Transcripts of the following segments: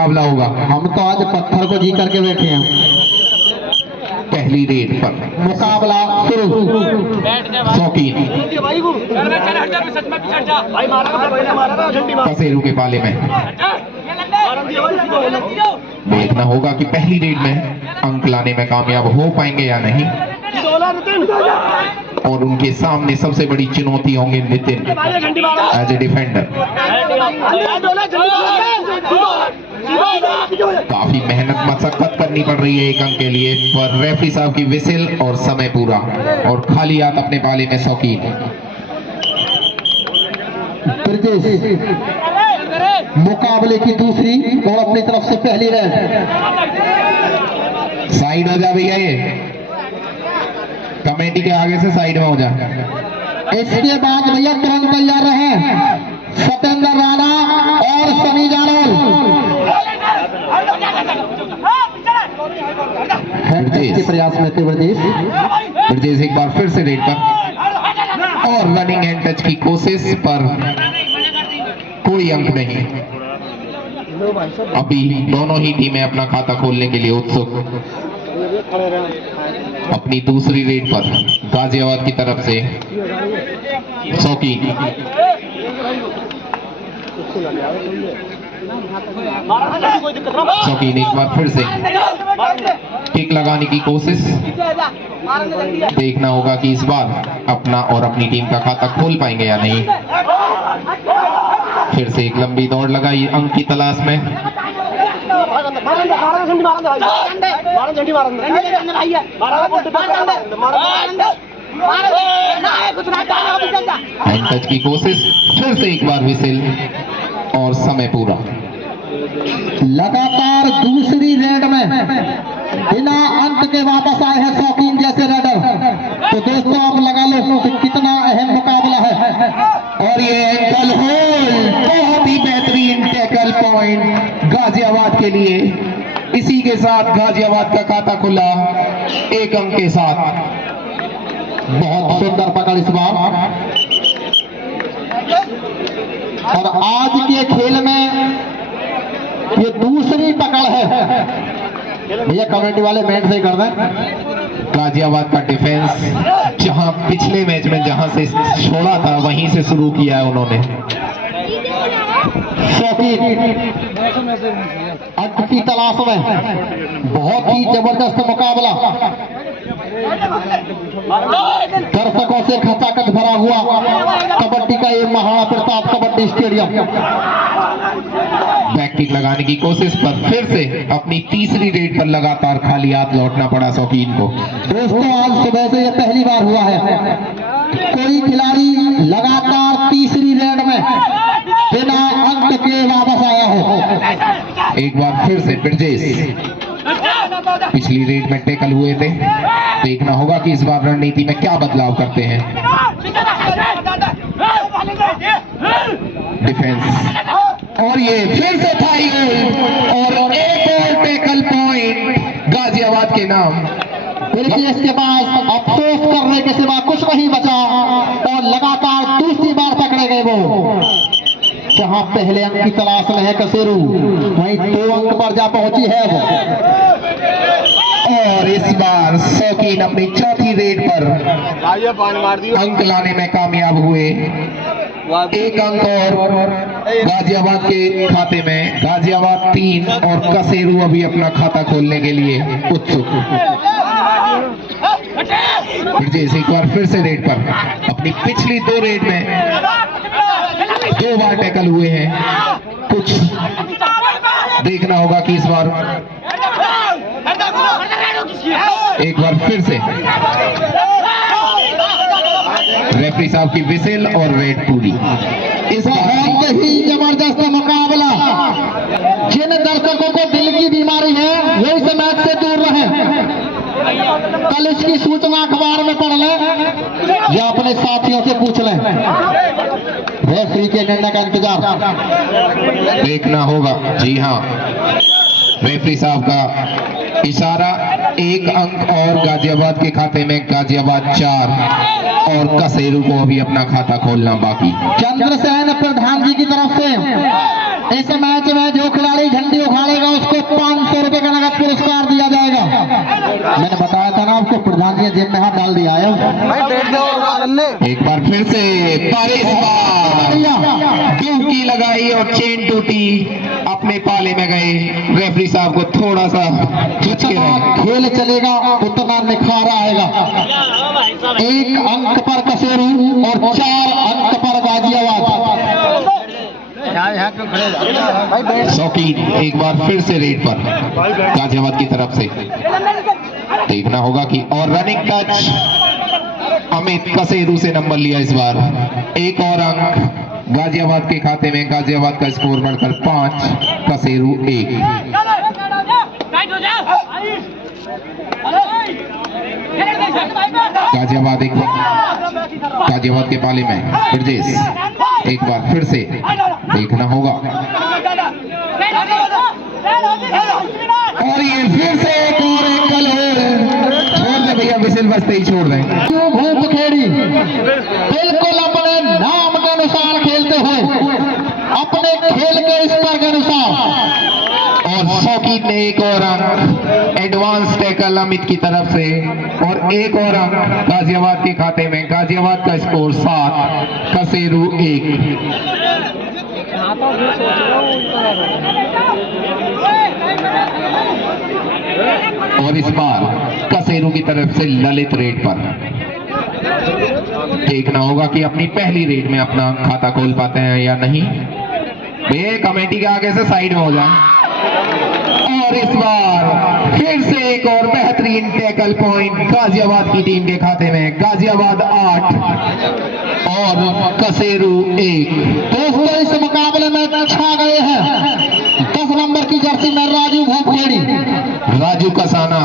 मुकाबला होगा। हम तो आज पत्थर को जी करके बैठे हैं। पहली रेड पर मुकाबला शुरू। शौकीन कसेरू के पाले में देखना होगा कि पहली रेड में अंक लाने में कामयाब हो पाएंगे या नहीं, और उनके सामने सबसे बड़ी चुनौती होंगे नितिन एज ए डिफेंडर। काफी मेहनत मशक्कत करनी पड़ रही है एक अंक के लिए, पर रेफरी साहब की विसिल और समय पूरा, और खाली हाथ अपने पाले में शौकीन। मुकाबले की दूसरी और अपनी तरफ से पहली रेड। साइड हो जा भैया, ये कमेटी के आगे से साइड में हो जा। इसके बाद भैया तुरंत तैयार रहे सत्येंद्र राणा और सनी जालोल। के प्रयास में थे ब्रजेश एक बार फिर से रेड पर, और रनिंग हैंड टच की कोशिश पर कोई अंक नहीं। अभी दोनों ही टीमें अपना खाता खोलने के लिए उत्सुक। अपनी दूसरी रेड पर गाजियाबाद की तरफ से शौकीन एक बार फिर से किक लगाने की कोशिश। देखना होगा कि इस बार अपना और अपनी टीम का खाता खोल पाएंगे या नहीं। फिर से एक लंबी दौड़ लगाई अंक की तलाश में। हैंड टच की कोशिश, फिर से एक बार विसिल और समय पूरा। लगातार दूसरी रेड में बिना अंक के वापस आए हैं शौकीन जैसे रेडर। तो दोस्तों आप लगा लो कि कितना अहम मुकाबला है। और ये एंकल होल्ड, बहुत ही बेहतरीन टैकल पॉइंट गाजियाबाद के लिए। इसी के साथ गाजियाबाद का खाता खुला एक अंक के साथ। बहुत सुंदर पकड़ इस बार। और आज के खेल में ये दूसरी पकड़ है। भैया कमेटी वाले मैच से कर दें। गाजियाबाद का डिफेंस जहां पिछले मैच में जहां से छोड़ा था वहीं से शुरू किया है उन्होंने। अंक की तलाश में बहुत ही जबरदस्त मुकाबला, दर्शकों से खचाखच भरा हुआ कबड्डी का ये Maharana Pratap kabaddi stadium. Back kick लगाने की कोशिश पर फिर से अपनी तीसरी रेड पर लगातार खाली हाथ लौटना पड़ा शौकीन को। दोस्तों आज सुबह से ये पहली बार हुआ है कोई खिलाड़ी लगातार तीसरी रेड में बिना अंक के वापस आया हो। एक बार फिर से ब्रजेश पिछली रेड में टैकल हुए थे। देखना होगा कि इस बार रणनीति में क्या बदलाव करते हैं। डिफेंस, और ये फिर से थाई गोल और एक और टैकल पॉइंट गाजियाबाद के नाम। इसके पास अफसोस करने के सिवा कुछ नहीं बचा, और लगातार दूसरी बार पकड़े गए वो। जहां पहले अंक की तलाश में है कसेरू, वहीं 2 अंक पर जा पहुंची है वो। और इस बार शौकीन अपनी चौथी रेड पर अंक लाने में कामयाब हुए। एक अंक और गाजियाबाद के खाते में। गाजियाबाद 3 और कसेरू अभी अपना खाता खोलने के लिए उत्सुक। ब्रजेश एक बार फिर से रेड पर, अपनी पिछली 2 रेड में 2 बार टैकल हुए हैं। कुछ देखना होगा कि इस बार एक बार फिर से रेफरी साहब की विसिल और रेड पूरी। इस बहुत ही जबरदस्त मुकाबला। जिन दर्शकों को दिल की बीमारी है वो इस मैच से दूर रहे। कल इसकी सूचना अखबार में पढ़ लें या अपने साथियों से पूछ लें। रेफरी के निर्णय का इंतजार देखना होगा। जी हाँ, रेफरी साहब का इशारा। एक अंक और गाजियाबाद के खाते में। गाजियाबाद 4 और कसेरू को अभी अपना खाता खोलना बाकी। चंद्रसेन प्रधान जी की तरफ से इस मैच में जो खिलाड़ी झंडी उखाड़े पर इस बार डुबकी लगाई और चेन टूटी, अपने पाले में गए। रेफरी साहब को थोड़ा सा झुचके रहे। खेल चलेगा उतना निखार आएगा। 1 अंक पर कसेरू और 4 अंक पर गाजियाबाद। शौकीन एक बार फिर से रेड पर गाजियाबाद की तरफ से। देखना होगा कि और रनिंग टच अमित कसेरू से नंबर लिया इस बार। एक और अंक गाजियाबाद के खाते में। गाजियाबाद का स्कोर बढ़कर 5, कसेरू 1। गाजियाबाद के पाले में ब्रजेश। एक बार फिर से देखना होगा और ये फिर से एक और एंगल हो। छोड़ दे भैया, विसिल बजते ही छोड़ दें। भूप खेड़ी बिल्कुल अपने नाम के अनुसार खेलते हुए, अपने खेल के स्तर के अनुसार। और शौकीन ने एक और अंक, एडवांस टैकल अमित की तरफ से, और एक और अंक गाजियाबाद के खाते में। गाजियाबाद का स्कोर 7, कसेरू 1। और इस बार कसेरू की तरफ से ललित रेड पर। देखना होगा कि अपनी पहली रेड में अपना खाता खोल पाते हैं या नहीं। भैया कमेटी के आगे से साइड में हो जाए। और इस बार फिर से एक और बेहतरीन टैकल पॉइंट गाजियाबाद की टीम के खाते में। गाजियाबाद 8 और कसेरू 1। दोस्तों इस मुकाबले में छा गए हैं 10 नंबर की जर्सी में राजू भूपखेड़ी। राजू कसाना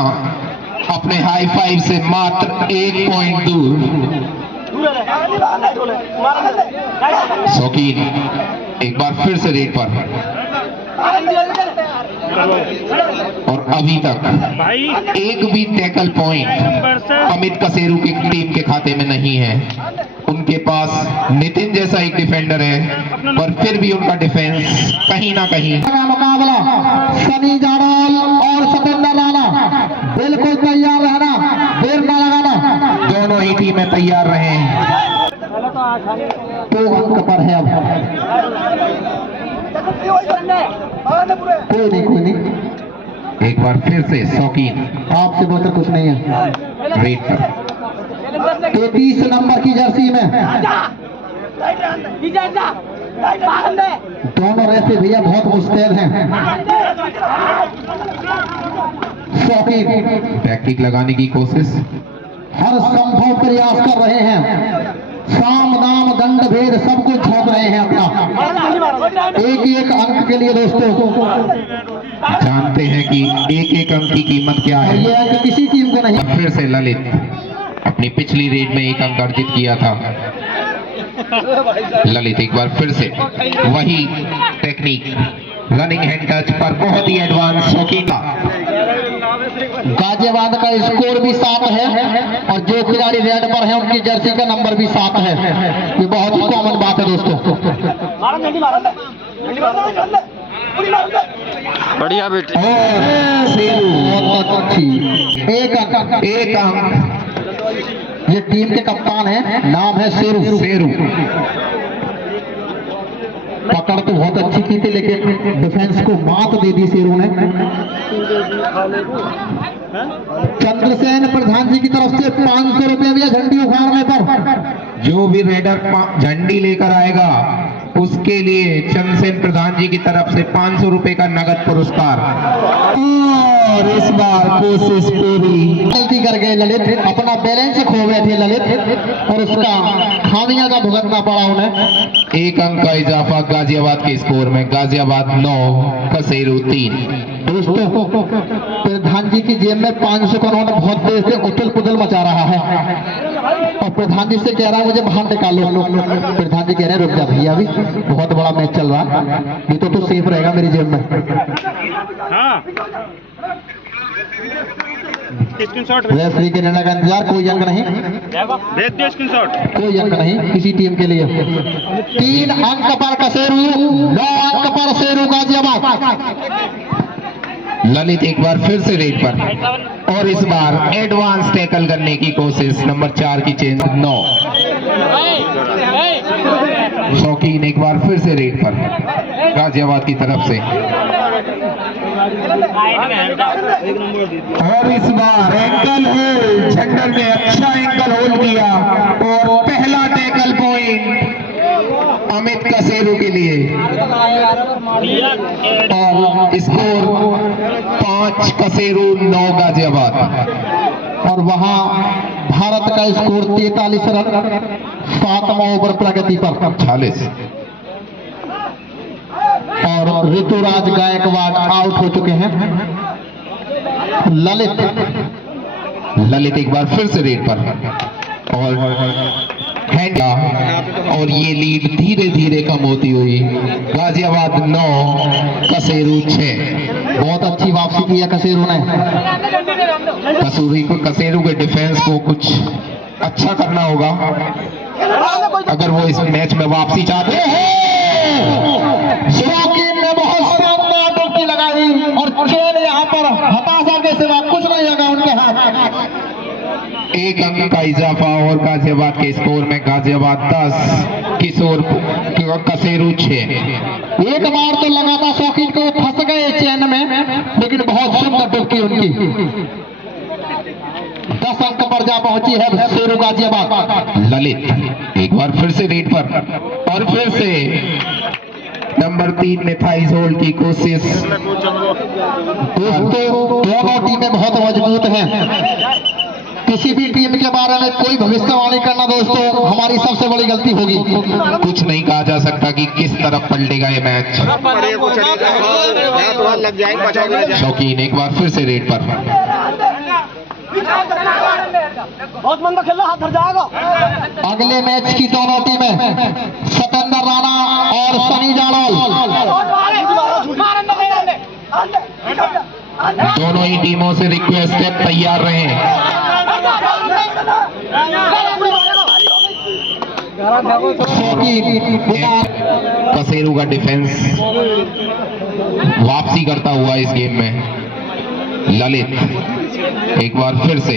अपने हाई फाइव से मात्र 1 पॉइंट दूर। शौकीन एक बार फिर से रेड पर। और अभी तक एक भी टैकल पॉइंट अमित कसेरू की टीम के खाते में नहीं है। उनके पास नितिन जैसा एक डिफेंडर है, पर फिर भी उनका डिफेंस कहीं ना कहीं। मुकाबला सनी जाड़ोल और सतेंद्र राणा, बिल्कुल तैयार रहना, देर न लगाना। दोनों ही टीमें तैयार रहे। 2 अंक पर है अब। कोई नहीं। एक बार फिर से शौकीन आपसे बेहतर कुछ नहीं है। रेड पर 33 नंबर की जर्सी में दोनों रेफरी भैया बहुत मुस्तैद हैं। शौकीन टैक्टिक लगाने की कोशिश, हर संभव प्रयास कर रहे हैं। साम दाम दंड भेद सब कुछ झोंक रहे हैं अपना। एक अंक के लिए दोस्तों जानते हैं कि एक अंक की कीमत क्या है। ये अंक किसी टीम को नहीं। फिर से ललित अपनी पिछली रेड में 1 अंक अर्जित किया था। ललित एक बार फिर से वही टेक्निक, रनिंग हैंड टच पर बहुत ही एडवांस। शौकीन गाजियाबाद का स्कोर भी 7 है और जो खिलाड़ी रेड पर है उनकी जर्सी का नंबर भी 7 है। ये बहुत ही कॉमन बात है दोस्तों। बढ़िया बेटे। बहुत अच्छी। एक अंक। ये टीम के कप्तान है, नाम है शेरू। पकड़ तो बहुत अच्छी की थी लेकिन डिफेंस को मात दे दी शेरू ने। चंद्रसेन प्रधान जी की तरफ से 500 रुपए दिया झंडी उखाड़ने पर। जो भी रेडर झंडी लेकर आएगा उसके लिए चंद्रसेन प्रधान जी की तरफ से 500 रुपए का नगद पुरस्कार। और इस बार कोशिश पूरी। गलती कर गए ललित, अपना बैलेंस खो बैठे ललित और उसका खामियां का भुगतना पड़ा उन्हें। 1 अंक का इजाफा गाजियाबाद के स्कोर में। गाजियाबाद 9, कसेरू 3। दोस्तों प्रधान जी की जेब में 500 का नोट बहुत देर से उथल पुथल मचा रहा है और प्रधान जी से कह रहा है मुझे बाहर निकालो। प्रधान जी कह रहे हैं रुक जा भैया, अभी बहुत बड़ा मैच चल रहा है, ये तो सेफ रहेगा मेरी जेब में। रेफरी के निर्णय का इंतजार। कोई अंक नहीं, कोई अंक नहीं किसी टीम के लिए। 3 अंक पर कसेरू, 9 अंक पर शेरू गाजियाबाद। ललित एक बार फिर से रेड पर और इस बार एडवांस टैकल करने की कोशिश। नंबर 4 की चेंज 9। शौकीन एक बार फिर से रेड पर गाजियाबाद की तरफ से, और इस बार एंकल होल्ड झंडर में अच्छा एंकल होल्ड किया और पहला टैकल पॉइंट अमित कसेरू के लिए और स्कोर 5 कसेरू 9 गाजियाबाद। और वहां भारत का स्कोर 43 रन 7वां ओवर प्रगति पर 40। और ऋतुराज गायकवाड़ आउट हो चुके हैं। ललित एक बार फिर से रेड पर और हैंड, और ये लीड धीरे धीरे कम होती हुई गाजियाबाद 9 कसेरू 6। बहुत अच्छी वापसी की है कसेरू ने। कसेरू के डिफेंस को कुछ अच्छा करना होगा अगर वो इस मैच में वापसी चाहते हैं। शौकीन ने बहुत शानदार डुबकी लगाई और चेन यहाँ पर हताशा के सिवा कुछ नहीं लगा उनके हाथ। एक अंक का इजाफा और गाजियाबाद के स्कोर में गाजियाबाद 10 किशोर कसेरू 6। एक बार तो लगा था शौकीन को फंस गए चैन में, लेकिन बहुत सुंदर डुबकी उनकी 10 अंक पर जा पहुंची है शेरू गाजियाबाद। ललित एक बार फिर से रेड पर और फिर से नंबर 3 में थाइस होल्ड की कोशिश। दोस्तों दोनों टीमें बहुत मजबूत हैं। किसी भी टीम के बारे में कोई भविष्यवाणी करना दोस्तों हमारी सबसे बड़ी गलती होगी। कुछ नहीं कहा जा सकता कि किस तरफ पलटेगा ये मैच। शौकीन एक बार फिर से रेड पर बहुत मंदा खेल रहा, हाथ धर जाएगा। अगले मैच की दोनों टीमें सतेंद्र राणा और सनी जाड़ोल, दोनों ही टीमों से रिक्वेस्ट है तैयार रहें। कसेरू का डिफेंस वापसी करता हुआ इस गेम में। ललित एक बार फिर से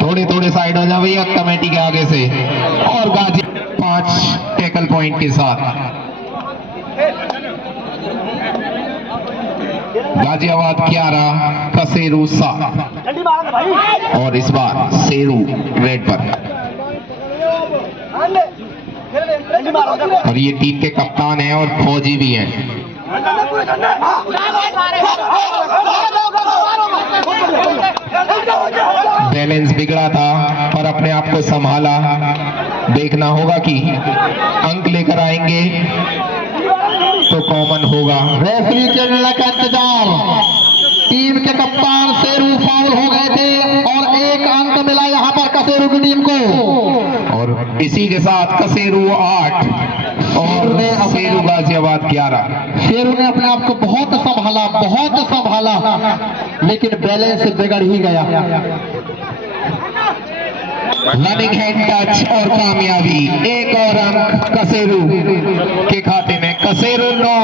थोड़े साइड हो जाओ भैया कमेटी के आगे से, और गाजी 5 टैकल पॉइंट के साथ गाजियाबाद 11 कसेरू 7। और इस बार शेरू रेड पर, और ये टीम के कप्तान हैं और फौजी भी हैं। बैलेंस बिगड़ा था पर अपने आप को संभाला। देखना होगा कि अंक लेकर आएंगे तो कॉमन होगा। रेफरी के निर्णय का इंतजार। टीम के कप्तान शेरू फाउल हो गए थे और 1 अंक मिला यहाँ पर कसेरू की टीम को, और इसी के साथ कसेरू 8 और शेरू गाजियाबाद 11। शेरू ने अपने आप को बहुत संभाला, लेकिन बैलेंस बिगड़ ही गया। रनिंग हैंड टच और कामयाबी, एक और अंक कसेरू के खाते में। कसेरू 9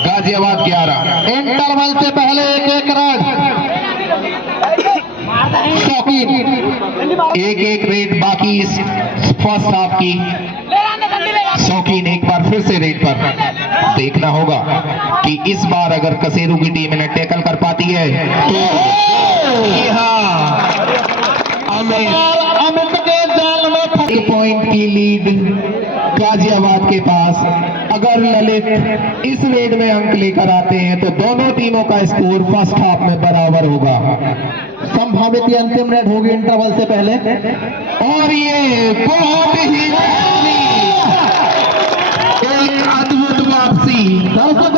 गाजियाबाद 11। इंटरवल से पहले एक रन। शौकीन 1-1 रेड बाकी इस फर्स्ट हाफ की। शौकीन एक बार फिर से रेड पर। देखना होगा कि इस बार अगर कसेरू की टीम इन्हें टैकल कर पाती है तो अमित के जाल में 1 पॉइंट की लीड गाजियाबाद के पास। अगर ललित इस रेड में अंक लेकर आते हैं तो दोनों टीमों का स्कोर फर्स्ट हाफ में बराबर होगा। संभावित अंतिम रेड होगी इंटरवल से पहले, और ये बहुत ही एक अद्भुत वापसी। दर्शकों